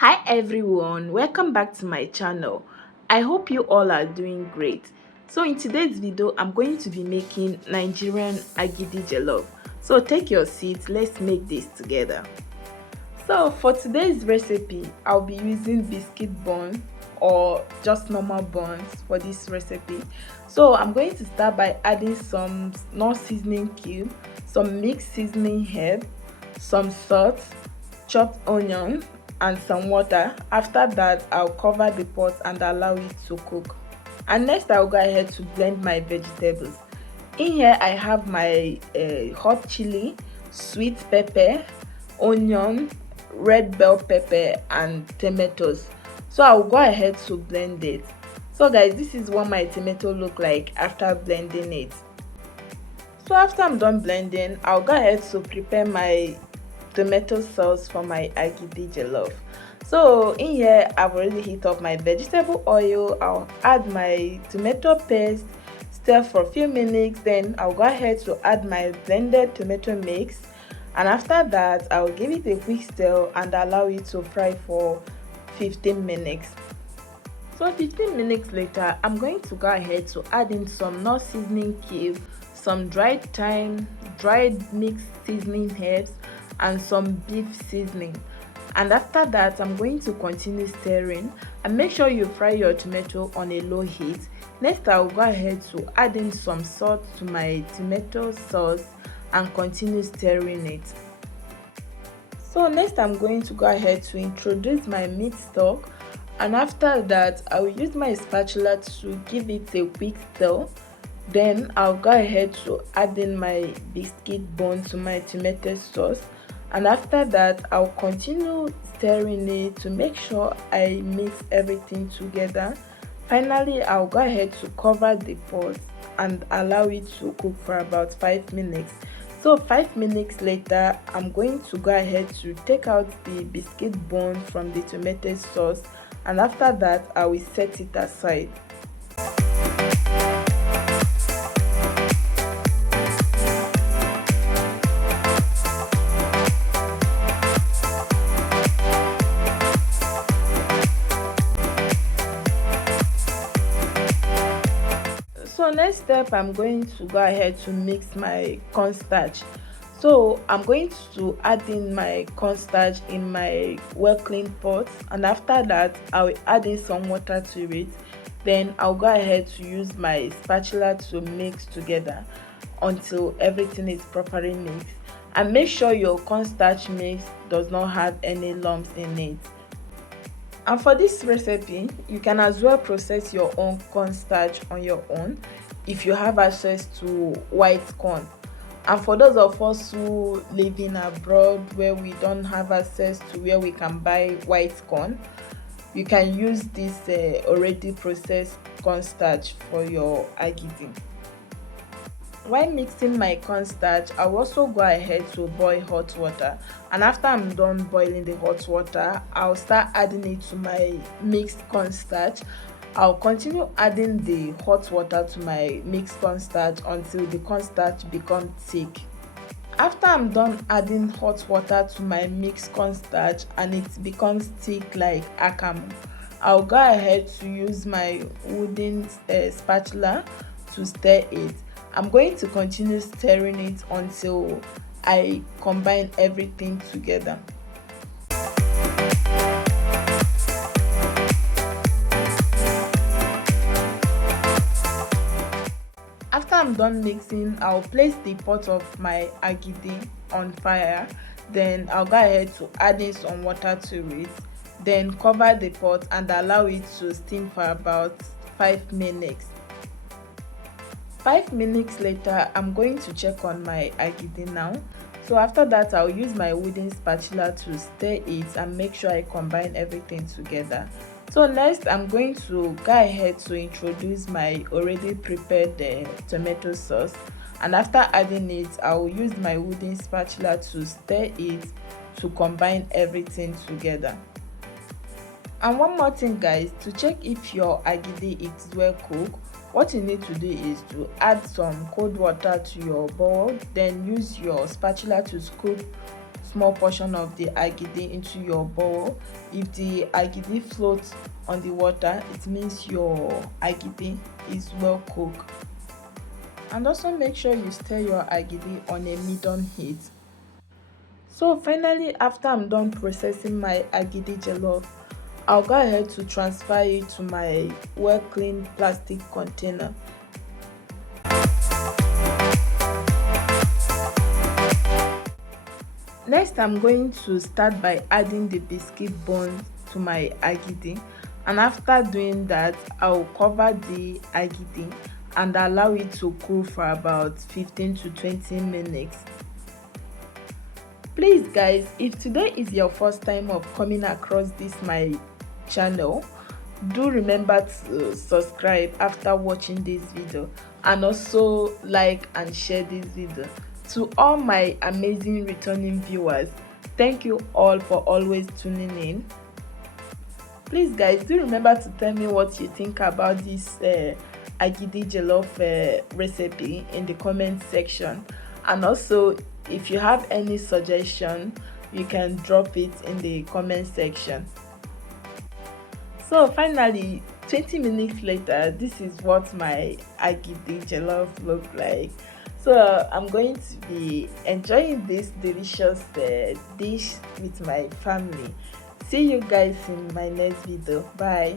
Hi everyone, welcome back to my channel. I hope you all are doing great. So in today's video, I'm going to be making Nigerian Agidi Jellof. So take your seat, let's make this together. So for today's recipe, I'll be using biscuit bun or just normal buns for this recipe. So I'm going to start by adding some non-seasoning cube, some mixed seasoning herb, some salt, chopped onion and some water. After that, I'll cover the pot and allow it to cook. And next I'll go ahead to blend my vegetables. In here I have my hot chili, sweet pepper, onion, red bell pepper and tomatoes. So I'll go ahead to blend it. So guys, this is what my tomato look like after blending it. So after I'm done blending, I'll go ahead to prepare my tomato sauce for my agidi jollof. So in here I've already heat up my vegetable oil. I'll add my tomato paste, stir for a few minutes, then I'll go ahead to add my blended tomato mix, and after that I'll give it a quick stir and allow it to fry for 15 minutes. So 15 minutes later, I'm going to go ahead to add in some non-seasoning cube, some dried thyme, dried mixed seasoning herbs and some beef seasoning. And after that, I'm going to continue stirring and make sure you fry your tomato on a low heat. Next, I'll go ahead to add in some salt to my tomato sauce and continue stirring it. So next, I'm going to go ahead to introduce my meat stock, and after that I will use my spatula to give it a quick stir. Then I'll go ahead to add in my biscuit bun to my tomato sauce, and after that I'll continue stirring it to make sure I mix everything together. Finally, I'll go ahead to cover the pot and allow it to cook for about 5 minutes. So 5 minutes later, I'm going to go ahead to take out the biscuit bun from the tomato sauce, and after that I will set it aside. So next step, I'm going to go ahead to mix my cornstarch. So I'm going to add in my cornstarch in my well cleaned pot, and after that I will add in some water to it. Then I'll go ahead to use my spatula to mix together until everything is properly mixed, and make sure your cornstarch mix does not have any lumps in it. And for this recipe, you can as well process your own cornstarch on your own if you have access to white corn. And for those of us who live in abroad where we don't have access to where we can buy white corn, you can use this already processed cornstarch for your agidi. While mixing my cornstarch, I'll also go ahead to boil hot water, and after I'm done boiling the hot water, I'll start adding it to my mixed cornstarch. I'll continue adding the hot water to my mixed cornstarch until the cornstarch becomes thick. After I'm done adding hot water to my mixed cornstarch and it becomes thick like akamu, I'll go ahead to use my wooden spatula to stir it. I'm going to continue stirring it until I combine everything together. After I'm done mixing, I'll place the pot of my agidi on fire. Then I'll go ahead to add in some water to it. Then cover the pot and allow it to steam for about 5 minutes. 5 minutes later, I'm going to check on my agidi now. So after that, I'll use my wooden spatula to stir it and make sure I combine everything together. So next, I'm going to go ahead to introduce my already prepared tomato sauce, and after adding it, I will use my wooden spatula to stir it to combine everything together. And one more thing guys, to check if your agidi is well cooked, what you need to do is to add some cold water to your bowl, then use your spatula to scoop small portion of the agidi into your bowl. If the agidi floats on the water, it means your agidi is well cooked. And also make sure you stir your agidi on a medium heat. So finally, after I'm done processing my agidi jollof, I'll go ahead to transfer it to my well cleaned plastic container. Next, I'm going to start by adding the biscuit buns to my agidi, and after doing that, I'll cover the agidi and allow it to cool for about 15 to 20 minutes. Please guys, if today is your first time of coming across this my channel, do remember to subscribe after watching this video, and also like and share this video. To all my amazing returning viewers, thank you all for always tuning in. Please guys, do remember to tell me what you think about this agidi jollof recipe in the comment section, and also if you have any suggestion, you can drop it in the comment section. So finally, 20 minutes later, this is what my agidi jollof look like. So I'm going to be enjoying this delicious dish with my family. See you guys in my next video. Bye.